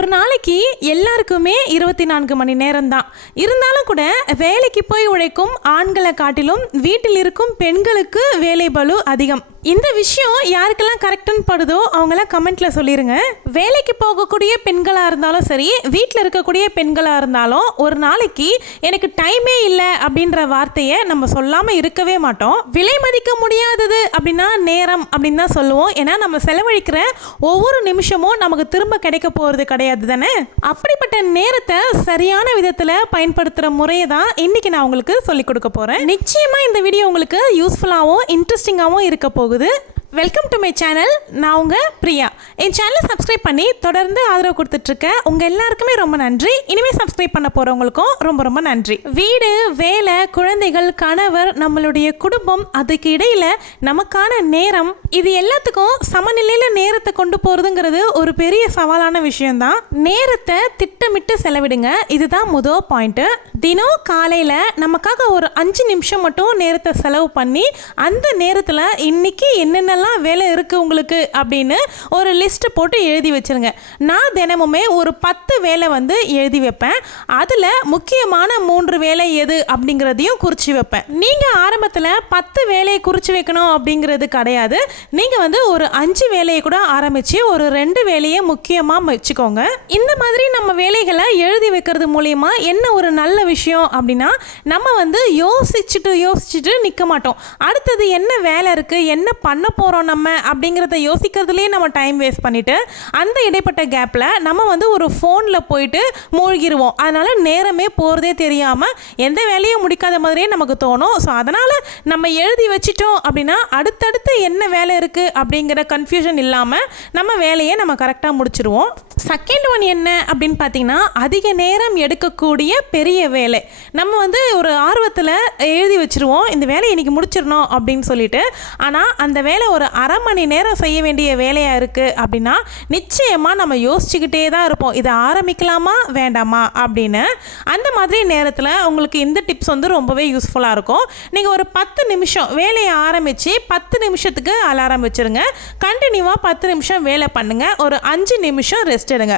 ஒரு நாளைக்கு எல்லாருக்குமே 24 மணி நேரம் தான். இருந்தாலும் கூட வேலைக்கு போய் உழைக்கும் ஆண்களை காட்டிலும் வீட்டில் இருக்கும் பெண்களுக்கு வேலை பளு அதிகம். இந்த விஷயம் யாருக்கெல்லாம் கரெக்டுன்னு படுதோ அவங்களாம் கமெண்ட்ல சொல்லிருங்க. வேலைக்கு போகக்கூடிய பெண்களாக இருந்தாலும் சரி, வீட்டில் இருக்கக்கூடிய பெண்களாக இருந்தாலும் ஒரு நாளைக்கு எனக்கு டைமே இல்லை அப்படின்ற வார்த்தையை நம்ம சொல்லாமல் இருக்கவே மாட்டோம். விலை மதிக்க முடியாதது அப்படின்னா நேரம் அப்படின்னு தான் சொல்லுவோம். ஏன்னா நம்ம செலவழிக்கிற ஒவ்வொரு நிமிஷமும் நமக்கு திரும்ப கிடைக்க போகிறது கிடையாது தானே. அப்படிப்பட்ட நேரத்தை சரியான விதத்தில் பயன்படுத்துகிற முறையை தான் இன்னைக்கு நான் உங்களுக்கு சொல்லிக் கொடுக்க போகிறேன். நிச்சயமாக இந்த வீடியோ உங்களுக்கு யூஸ்ஃபுல்லாகவும் இன்ட்ரெஸ்டிங்காகவும் இருக்க போகுது. Welcome to my channel. நான் உங்கள் பிரியா. என் சேனலை சப்ஸ்கிரைப் பண்ணி தொடர்ந்து ஆதரவு கொடுத்துட்ருக்கேன். உங்கள் எல்லாருக்குமே ரொம்ப நன்றி. இனிமேல் சப்ஸ்கிரைப் பண்ண போகிறவங்களுக்கும் ரொம்ப ரொம்ப நன்றி. வீடு, வேலை, குழந்தைகள், கணவர், நம்மளுடைய குடும்பம், அதுக்கு இடையில் நமக்கான நேரம், இது எல்லாத்துக்கும் சமநிலையில் நேரத்தை கொண்டு போகிறதுங்கிறது ஒரு பெரிய சவாலான விஷயம்தான். நேரத்தை திட்டமிட்டு செலவிடுங்க. இதுதான் முதல் பாயிண்ட்டு. தினம் காலையில் நமக்காக ஒரு 5 நிமிஷம் மட்டும் நேரத்தை செலவு பண்ணி அந்த நேரத்தில் இன்னைக்கு என்னென்ன வேலை இருக்கு உங்களுக்கு அப்படின்னு ஒரு லிஸ்ட் போட்டு எழுதி வச்சிருங்க. நான் தினமுமே ஒரு 10 வேலை எழுதி வைப்பேன். அதுல முக்கியமான 3 வேலை எது அப்படிங்கிறதையும் குறிச்சு வைப்பேன். நீங்க ஆரம்பத்தில் 10 வேலையை குறிச்சு வைக்கணும் அப்படிங்கிறது கிடையாது. நீங்க ஒரு 5 வேலையை கூட ஆரம்பிச்சு ஒரு 2 வேலையை முக்கியமா வச்சுக்கோங்க. இந்த மாதிரி நம்ம வேலைகளை எழுதி வைக்கிறது மூலியமா என்ன ஒரு நல்ல விஷயம் அப்படின்னா, நம்ம யோசிச்சுட்டு நிற்க மாட்டோம். அடுத்தது என்ன வேலை இருக்கு, என்ன பண்ண போறோம் நம்ம அப்படிங்கிறத யோசிக்கிறதுலேயே நம்ம டைம் வேஸ்ட் பண்ணிட்டு அந்த இடைப்பட்ட கேப்பில் நம்ம ஒரு ஃபோனில் போயிட்டு மூழ்கிடுவோம். அதனால் நேரமே போகிறதே தெரியாமல் எந்த வேலையும் முடிக்காத மாதிரியே நமக்கு தோணும். ஸோ அதனால் நம்ம எழுதி வச்சிட்டோம் அப்படின்னா அடுத்தடுத்து என்ன வேலை இருக்குது அப்படிங்கிற கன்ஃபியூஷன் இல்லாமல் நம்ம வேலையை நம்ம கரெக்டாக முடிச்சிருவோம். செகண்ட் ஒன் என்ன அப்படின்னு பார்த்தீங்கன்னா, அதிக நேரம் எடுக்கக்கூடிய பெரிய வேலை. நம்ம ஒரு ஆர்வத்தில் எழுதி வச்சுருவோம், இந்த வேலையை இன்றைக்கி முடிச்சிடணும் அப்படின்னு சொல்லிட்டு. ஆனால் அந்த வேலை ஒரு அரை மணி நேரம் செய்ய வேண்டிய வேலையாக இருக்குது அப்படின்னா நிச்சயமாக நம்ம யோசிச்சுக்கிட்டே தான் இருப்போம், இதை ஆரம்பிக்கலாமா வேண்டாமா அப்படின்னு. அந்த மாதிரி நேரத்தில் உங்களுக்கு இந்த டிப்ஸ் ரொம்பவே யூஸ்ஃபுல்லாக இருக்கும். நீங்கள் ஒரு 10 நிமிஷம் வேலையை ஆரம்பித்து 10 நிமிஷத்துக்கு அலாரம் வச்சுருங்க. கண்டினியூவாக 10 நிமிஷம் வேலை பண்ணுங்கள். ஒரு 5 நிமிஷம் ரெஸ்ட் எடுங்க.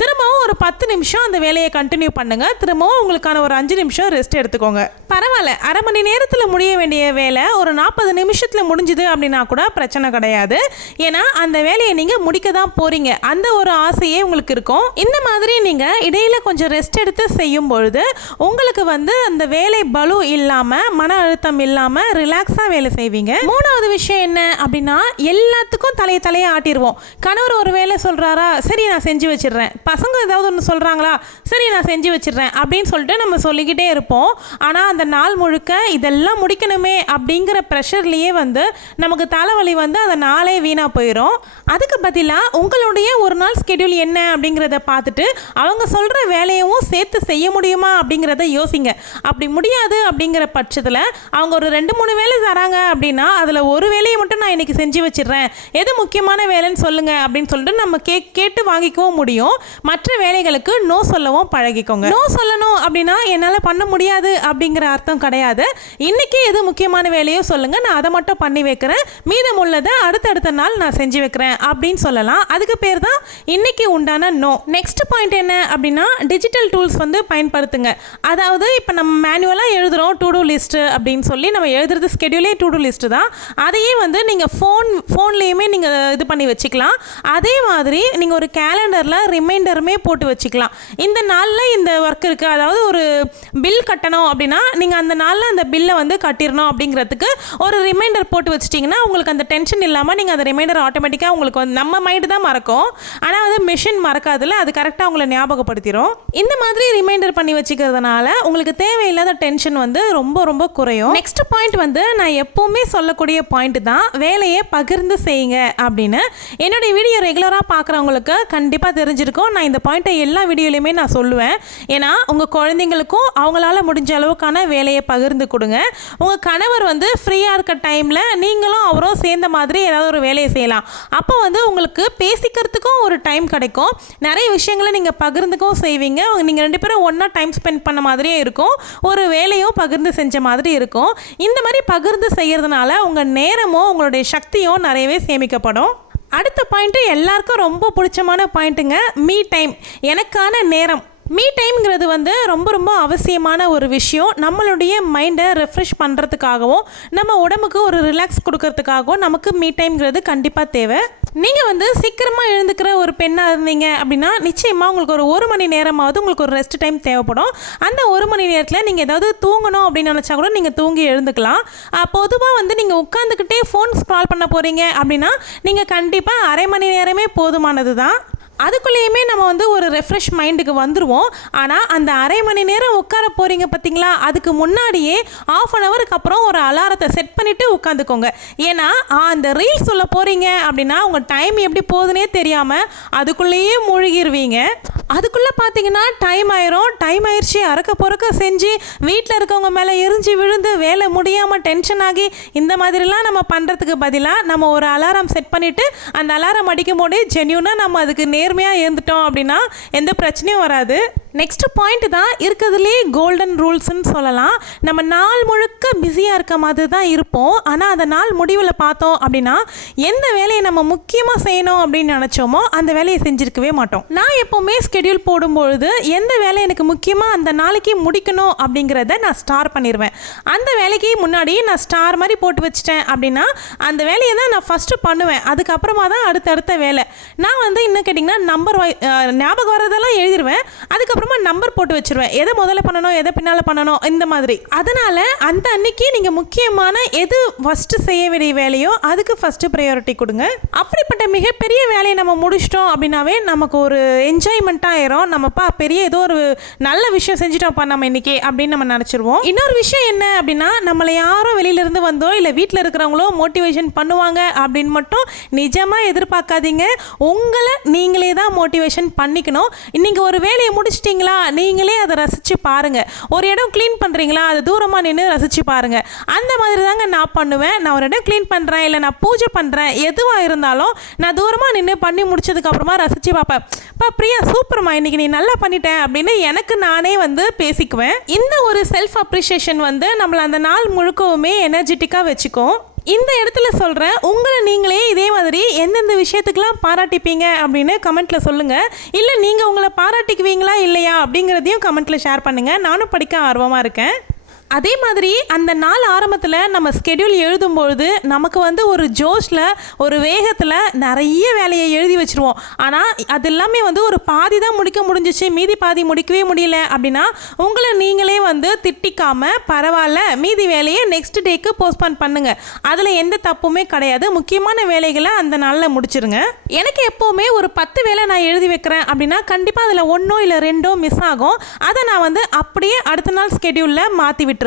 திரும்பவும் ஒரு 10 நிமிஷம் அந்த வேலையை கண்டினியூ பண்ணுங்க. திரும்பவும் உங்களுக்கான ஒரு 5 நிமிஷம் ரெஸ்ட் எடுத்துக்கோங்க. பரவாயில்ல, அரை மணி நேரத்தில் முடிய வேண்டிய வேலை ஒரு 40 நிமிஷத்தில் முடிஞ்சுது அப்படின்னா கூட பிரச்சனை கிடையாது. ஏன்னா அந்த வேலையை நீங்கள் முடிக்க தான் போறீங்க, அந்த ஒரு ஆசையே உங்களுக்கு இருக்கும். இந்த மாதிரி நீங்கள் இடையில கொஞ்சம் ரெஸ்ட் எடுத்து செய்யும் பொழுது உங்களுக்கு அந்த வேலை பளு இல்லாமல், மன அழுத்தம் இல்லாமல் ரிலாக்ஸாக வேலை செய்வீங்க. மூணாவது விஷயம் என்ன அப்படின்னா, எல்லாத்துக்கும் தலையை ஆட்டிடுவோம். கணவர் ஒரு வேலை சொல்கிறாரா, சரி நான் செஞ்சு வச்சிடுறேன். பசங்க ஏதாவது ஒன்று சொல்கிறாங்களா, சரி நான் செஞ்சு வச்சிடுறேன் அப்படின்னு சொல்லிட்டு நம்ம சொல்லிக்கிட்டே இருப்போம். ஆனால் அந்த நாள் முழுக்க இதெல்லாம் முடிக்கணுமே அப்படிங்கிற ப்ரெஷர்லேயே நமக்கு தலைவலி அந்த நாளே வீணாக போயிடும். அதுக்கு பதிலாக உங்களுடைய ஒரு நாள் ஸ்கெடியூல் என்ன அப்படிங்கிறத பார்த்துட்டு அவங்க சொல்கிற வேலையவும் சேர்த்து செய்ய முடியுமா அப்படிங்கிறத யோசிங்க. அப்படி முடியாது அப்படிங்கிற பட்சத்தில் அவங்க ஒரு 2-3 வேலை தராங்க அப்படின்னா அதில் ஒரு வேலையை மட்டும் நான் இன்னைக்கு செஞ்சு வச்சிடுறேன், எது முக்கியமான வேலைன்னு சொல்லுங்க அப்படின்னு சொல்லிட்டு நம்ம கேட்டு வாங்கிக்கவும் முடியும். மற்ற வேலைகளுக்கு நோ சொல்லவும் பழகிக்கோங்க. நோ சொல்லணும் அப்படின்னா என்னால் பண்ண முடியாது அப்படிங்கிற அர்த்தம் கிடையாது. இன்னைக்கு எது முக்கியமான வேலையோ சொல்லுங்க, நான் அதை மட்டும் பண்ணி வைக்கிறேன், மீதம் உள்ளதை அடுத்தடுத்த நாள் நான் செஞ்சு வைக்கிறேன் அப்படின்னு சொல்லலாம். அதுக்கு பேர் தான் இன்னைக்கு உண்டான நோ. நெக்ஸ்ட் பாயிண்ட் என்ன அப்படின்னா, டிஜிட்டல் டூல்ஸ் பயன்படுத்துங்க. அதாவது இப்போ நம்ம மேனுவலாக எழுதுகிறோம் டு டூ லிஸ்ட் அப்படின்னு சொல்லி, நம்ம எழுதுறது ஸ்கெடியூலே டு டூ லிஸ்ட் தான். அதையே நீங்கள் ஃபோன்லேயுமே நீங்கள் இது பண்ணி வச்சுக்கலாம். அதே மாதிரி நீங்கள் ஒரு கேலண்டரில் ரிமைண்டருமே போட்டு வச்சுக்கலாம். இந்த நாளில் இந்த ஒர்க் இருக்குது, அதாவது ஒரு பில் கட்டணும் அப்படின்னா நீங்கள் அந்த நாளில் அந்த பில்லை கட்டிடணும் அப்படிங்கிறதுக்கு ஒரு ரிமைண்டர் போட்டு வச்சிட்டிங்கன்னா உங்களுக்கு அந்த டென்ஷன் இல்லாமல் நீங்கள் அந்த ரிமைண்டர் ஆட்டோமேட்டிக்காக உங்களுக்கு நம்ம மைண்டு தான் மறக்கும், ஆனால் மிஷின் மறக்காதுல்ல, அது கரெக்டாக உங்களை ஞாபகப்படுத்திடும். இந்த மாதிரி ரிமைண்டர் பண்ணி வச்சுக்கிறதுனால உங்களுக்கு தேவையில்லாத டென்ஷன் ரொம்ப ரொம்ப குறையும். நெக்ஸ்ட் பாயிண்ட் நான் எப்போவுமே சொல்லக்கூடிய பாயிண்ட் தான், வேலையை பகிர்ந்து செய்யுங்க அப்படின்னு. என்னுடைய வீடியோ ரெகுலராக பார்க்குறவங்களுக்கு கண்டிப்பாக தெரிஞ்சிருக்கும். நான் இந்த பாயிண்ட்டை எல்லா வீடியோலையுமே நான் சொல்லுவேன். ஏன்னா உங்கள் குழந்தைங்களுக்கும் அவங்களால முடிஞ்ச அளவுக்கான வேலையை பகிர்ந்து கொடுங்க. உங்கள் கணவர் ஃப்ரீயாக இருக்க டைமில் நீங்களும் அவரும் சேர்ந்த மாதிரி ஏதாவது ஒரு வேலையை செய்யலாம். அப்போ உங்களுக்கு பேசிக்கிறதுக்கும் ஒரு டைம் கிடைக்கும், நிறைய விஷயங்களை நீங்கள் பகிர்ந்துக்கவும் செய்வீங்க. நீங்கள் 2 பேரும் ஒன்றா டைம் ஸ்பெண்ட் பண்ண மாதிரியே இருக்கும், ஒரு வேலையும் பகிர்ந்து செஞ்ச மாதிரி இருக்கும். இந்த மாதிரி பகிர்ந்து செய்கிறதுனால உங்கள் நேரமும் உங்களுடைய சக்தியும் நிறையவே சேமிக்கப்படும். அடுத்த பாயிண்ட்டு எல்லாருக்கும் ரொம்ப பிடிச்சமான பாயிண்ட்டுங்க, மீ டைம், எனக்கான நேரம். மீ டைம்ங்கிறது வந்து ரொம்ப ரொம்ப அவசியமான ஒரு விஷயம். நம்மளுடைய மைண்டை ரெஃப்ரெஷ் பண்ணுறதுக்காகவும் நம்ம உடம்புக்கு ஒரு ரிலாக்ஸ் கொடுக்கறதுக்காகவும் நமக்கு மீ டைம்ங்கிறது கண்டிப்பாக தேவை. நீங்கள் வந்து சீக்கிரமாக எழுந்துக்கிற ஒரு பெண்ணாக இருந்தீங்க அப்படின்னா நிச்சயமாக உங்களுக்கு ஒரு மணி நேரமாவது உங்களுக்கு ஒரு ரெஸ்ட் டைம் தேவைப்படும். அந்த 1 மணி நேரத்தில் நீங்கள் ஏதாவது தூங்கணும் அப்படின்னு நினச்சா கூட நீங்கள் தூங்கி எழுந்துக்கலாம். பொதுவாக வந்து நீங்கள் உட்காந்துக்கிட்டே ஃபோன் ஸ்க்ரால் பண்ண போகிறீங்க அப்படின்னா நீங்கள் கண்டிப்பாக அரை மணி நேரமே போதுமானது தான். அதுக்குள்ளேயுமே நம்ம வந்து ஒரு ரெஃப்ரெஷ் மைண்டுக்கு வந்துடுவோம். ஆனால் அந்த அரை மணி நேரம் உட்கார போகிறீங்க பார்த்தீங்களா, அதுக்கு முன்னாடியே ½ அன் ஹவருக்கு அப்புறம் ஒரு அலாரத்தை செட் பண்ணிவிட்டு உட்காந்துக்கோங்க. ஏன்னா அந்த ரீல்ஸ் சொல்ல போகிறீங்க அப்படின்னா உங்கள் டைம் எப்படி போகுதுன்னே தெரியாமல் அதுக்குள்ளேயே மூழ்கிடுவீங்க. அதுக்குள்ளே பார்த்தீங்கன்னா டைம் ஆயிடுச்சு, அறக்க பொறக்க செஞ்சு வீட்டில் இருக்கவங்க மேலே எரிஞ்சு விழுந்து வேலை முடியாமல் டென்ஷன் ஆகி இந்த மாதிரிலாம் நம்ம பண்ணுறதுக்கு பதிலாக நம்ம ஒரு அலாரம் செட் பண்ணிவிட்டு அந்த அலாரம் அடிக்கும் போதே ஜென்யூனாக நம்ம அதுக்கு நேர்மையாக இருந்துட்டோம் அப்படின்னா எந்த பிரச்சனையும் வராது. நெக்ஸ்ட் பாயிண்ட் தான் இருக்கிறதுலே கோல்டன் ரூல்ஸ்ன்னு சொல்லலாம். நம்ம நாள் முழுக்க பிஸியாக இருக்க மாதிரி தான் இருப்போம். ஆனால் அந்த நாள் முடிவில் பார்த்தோம் அப்படின்னா எந்த வேலையை நம்ம முக்கியமாக செய்யணும் அப்படின்னு நினச்சோமோ அந்த வேலையை செஞ்சுருக்கவே மாட்டோம். நான் எப்போவுமே ஸ்கெடியூல் போடும்பொழுது எந்த வேலை எனக்கு முக்கியமாக அந்த நாளைக்கு முடிக்கணும் அப்படிங்கிறத நான் ஸ்டார் பண்ணிடுவேன். அந்த வேலைக்கு முன்னாடி நான் ஸ்டார் மாதிரி போட்டு வச்சுட்டேன் அப்படின்னா அந்த வேலையை தான் நான் ஃபஸ்ட்டு பண்ணுவேன். அதுக்கப்புறமா தான் அடுத்தடுத்த வேலை. நான் வந்து இன்னும் கேட்டிங்கன்னா நம்பர் ஞாபகம் வரதெல்லாம் எழுதிடுவேன். அதுக்கப்புறமா நம்பர் போட்டு வச்சிருவேன், எதை முதல்ல பண்ணணும் எதை பின்னால் பண்ணணும் இந்த மாதிரி. அதனால் அந்த அன்னைக்கு நீங்கள் முக்கியமான எது ஃபஸ்ட்டு செய்ய வேண்டிய வேலையோ அதுக்கு ஃபஸ்ட்டு ப்ரையாரிட்டி கொடுங்க. அப்படிப்பட்ட மிகப்பெரிய வேலையை நம்ம முடிச்சிட்டோம் அப்படின்னாவே நமக்கு ஒரு என்ஜாய்மெண்ட்டாக ஆயிரும். நம்மப்பா பெரிய ஏதோ ஒரு நல்ல விஷயம் செஞ்சுட்டோம்ப்பா நம்ம இன்னைக்கு அப்படின்னு நம்ம நினச்சிருவோம். இன்னொரு விஷயம் என்ன அப்படின்னா, நம்மளை யாரும் வெளியிலேருந்து வந்தோ இல்லை வீட்டில் இருக்கிறவங்களோ மோட்டிவேஷன் பண்ணுவாங்க அப்படின்னு மட்டும் நிஜமாக எதிர்பார்க்காதீங்க. உங்களை நீங்களே தான் மோட்டிவேஷன் பண்ணிக்கணும். இன்னைக்கு ஒரு வேலையை முடிச்சிட்டீங்களா, நீங்களே அதை ரசித்து பாருங்கள். ஒரு இடம் க்ளீன் பண்ணுறீங்களா, அது தூரமாக நின்று ரசித்து பாருங்கள். அந்த மாதிரி தாங்க நான் பண்ணுவேன். நான் ஒரு இடம் க்ளீன் பண்ணுறேன் இல்லை நான் பூஜை பண்ணுறேன், எதுவாக இருந்தாலும் நான் தூரமாக நின்று பண்ணி முடிச்சதுக்கப்புறமா ரசித்து பார்ப்பேன். பிரியா சூப்பர்மா, இன்றைக்கி நீ நல்லா பண்ணிட்டேன் அப்படின்னு எனக்கு நானே வந்து பேசிக்குவேன். இந்த ஒரு செல்ஃப் அப்ரிஷியேஷன் வந்து நம்மளை அந்த நாள் முழுக்கவுமே எனர்ஜெட்டிக்காக வச்சுக்கும். இந்த இடத்துல சொல்கிறேன், உங்களை நீங்களே இதே மாதிரி எந்தெந்த விஷயத்துக்கெலாம் பாராட்டிப்பீங்க அப்படின்னு கமெண்ட்டில் சொல்லுங்கள். இல்லை நீங்கள் உங்களை பாராட்டிக்குவீங்களா இல்லையா அப்படிங்கிறதையும் கமெண்ட்டில் ஷேர் பண்ணுங்கள். நானும் படிக்க ஆர்வமாக இருக்கேன். அதே மாதிரி அந்த நாள் ஆரம்பத்தில் நம்ம ஸ்கெடியூல் எழுதும்பொழுது நமக்கு வந்து ஒரு ஜோஷில் ஒரு வேகத்தில் நிறைய வேலையை எழுதி வச்சுருவோம். ஆனால் அது எல்லாமே வந்து ஒரு பாதி தான் முடிக்க முடிஞ்சிச்சு, மீதி பாதி முடிக்கவே முடியல அப்படின்னா உங்களை நீங்களே வந்து திட்டிக்காமல் பரவாயில்ல மீதி வேலையை நெக்ஸ்ட் டேக்கு போஸ்ட்பான் பண்ணுங்கள். அதில் எந்த தப்புமே கிடையாது. முக்கியமான வேலைகளை அந்த நாளில் முடிச்சிருங்க. எனக்கு எப்போவுமே ஒரு 10 வேலை நான் எழுதி வைக்கிறேன் அப்படின்னா கண்டிப்பாக அதில் 1 இல்லை 2 மிஸ் ஆகும். அதை நான் வந்து அப்படியே அடுத்த நாள் ஸ்கெடியூலில் மாற்றி விட்டுருவேன்.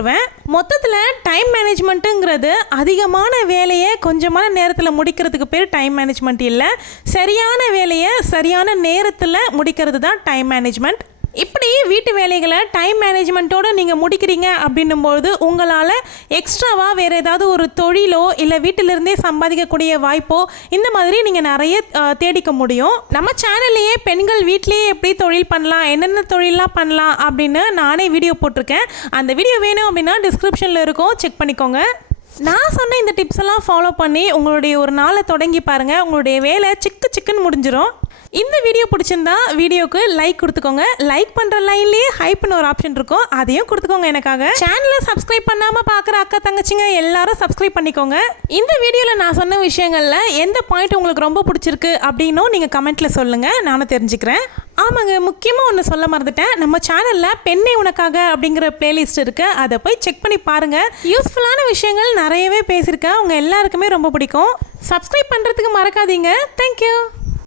மொத்தத்தில் டைம் மேனேஜ்மெண்ட்டுங்கிறது அதிகமான வேலையை கொஞ்சமான நேரத்தில் முடிக்கிறதுக்கு பேர் டைம் மேனேஜ்மெண்ட் இல்லை. சரியான வேலையை சரியான நேரத்தில் முடிக்கிறது தான் டைம் மேனேஜ்மெண்ட். இப்படி வீட்டு வேலைகளை டைம் மேனேஜ்மெண்ட்டோடு நீங்கள் முடிக்கிறீங்க அப்படின்னும்போது உங்களால் எக்ஸ்ட்ராவாக வேறு ஏதாவது ஒரு தொழிலோ இல்லை வீட்டிலிருந்தே சம்பாதிக்கக்கூடிய வாய்ப்போ இந்த மாதிரி நீங்கள் நிறைய தேடிக்க முடியும். நம்ம சேனல்லையே பெண்கள் வீட்டிலேயே எப்படி தொழில் பண்ணலாம், என்னென்ன தொழிலெலாம் பண்ணலாம் அப்படின்னு நானே வீடியோ போட்டிருக்கேன். அந்த வீடியோ வேணும் அப்படின்னா டிஸ்கிரிப்ஷனில் இருக்கும், செக் பண்ணிக்கோங்க. நான் சொன்ன இந்த டிப்ஸ் எல்லாம் ஃபாலோ பண்ணி உங்களுடைய ஒரு நாளை தொடங்கி பாருங்கள். உங்களுடைய வேலை சிக்குன்னு முடிஞ்சிடும். இந்த வீடியோ பிடிச்சிருந்தா வீடியோக்கு லைக் கொடுத்துக்கோங்க. லைக் பண்ணுற லைன்லேயே ஹைப்னு ஒரு ஆப்ஷன் இருக்கும், அதையும் கொடுத்துக்கோங்க. எனக்காக சேனலை சப்ஸ்கிரைப் பண்ணாமல் பார்க்குற அக்கா தங்கச்சிங்க எல்லாரும் சப்ஸ்கிரைப் பண்ணிக்கோங்க. இந்த வீடியோவில் நான் சொன்ன விஷயங்களில் எந்த பாயிண்ட் உங்களுக்கு ரொம்ப பிடிச்சிருக்கு அப்படின்னும் நீங்கள் கமெண்ட்டில் சொல்லுங்கள், நானும் தெரிஞ்சுக்கிறேன். ஆமாங்க, முக்கியமாக ஒன்று சொல்ல மறந்துட்டேன். நம்ம சேனலில் பெண்ணே உனக்காக அப்படிங்கிற பிளேலிஸ்ட் இருக்குது, அதை போய் செக் பண்ணி பாருங்கள். யூஸ்ஃபுல்லான விஷயங்கள் நிறையவே பேசியிருக்கேன், உங்கள் எல்லாருக்குமே ரொம்ப பிடிக்கும். சப்ஸ்கிரைப் பண்ணுறதுக்கு மறக்காதீங்க. தேங்க்யூ.